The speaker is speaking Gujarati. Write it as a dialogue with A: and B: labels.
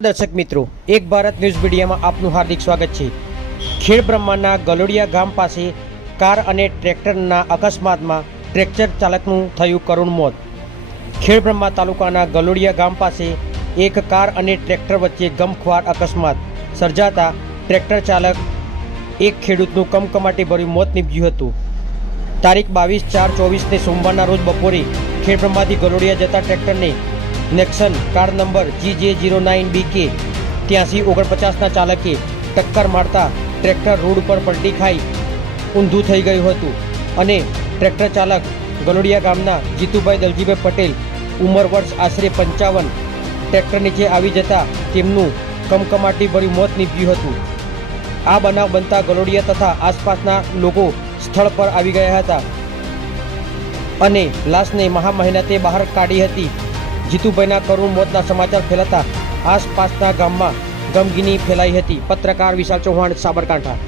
A: દર્શક મિત્રો, એક ભારત ન્યૂઝ મીડિયામાં આપનું હાર્દિક સ્વાગત છે. ખેડ બ્રહ્માના ગલોડિયા ગામ પાસે કાર અને ટ્રેક્ટરના અકસ્માતમાં ટ્રેક્ટર ચાલકનું થયું કરુણ મોત. ખેડ બ્રહ્મા તાલુકાના ગલોડિયા ગામ પાસે એક કાર અને ટ્રેક્ટર વચ્ચે ગમખ્વાર અકસ્માત સર્જાતા ટ્રેક્ટર ચાલક એક ખેડૂતનું કમકમાટી ભર્યું મોત નીપજ્યું હતું. તારીખ બાવીસ ચાર ચોવીસને સોમવારના રોજ બપોરે ખેડ બ્રહ્માથી ગલોડિયા જતા ટ્રેક્ટરને નેક્સન કાર નંબર જી જે જીરો નાઇન બી કે ત્યાંસી ઓગણપચાસના ચાલકે ટક્કર મારતા ટ્રેક્ટર રોડ ઉપર પલટી ખાઈ, ઊંધું થઈ ગયું હતું. અને ટ્રેક્ટર ચાલક ગલોડિયા ગામના જીતુભાઈ દલજીભાઈ પટેલ, ઉંમર વર્ષ આશરે પંચાવન ટ્રેક્ટર નીચે આવી જતા તેમનું કમકમાટીભર્યું મોત નીપજ્યું હતું. આ બનાવ બનતા ગલોડિયા તથા આસપાસના લોકો સ્થળ પર આવી ગયા હતા. અને લાશને મહા મહેનતે બહાર કાઢી હતી. જીતુભાઈના કરુણ મોતના સમાચાર ફેલાતા આસપાસના ગામમાં ગમગીની ફેલાઈ હતી. પત્રકાર વિશાલ ચૌહાણ સાબરકાંઠા.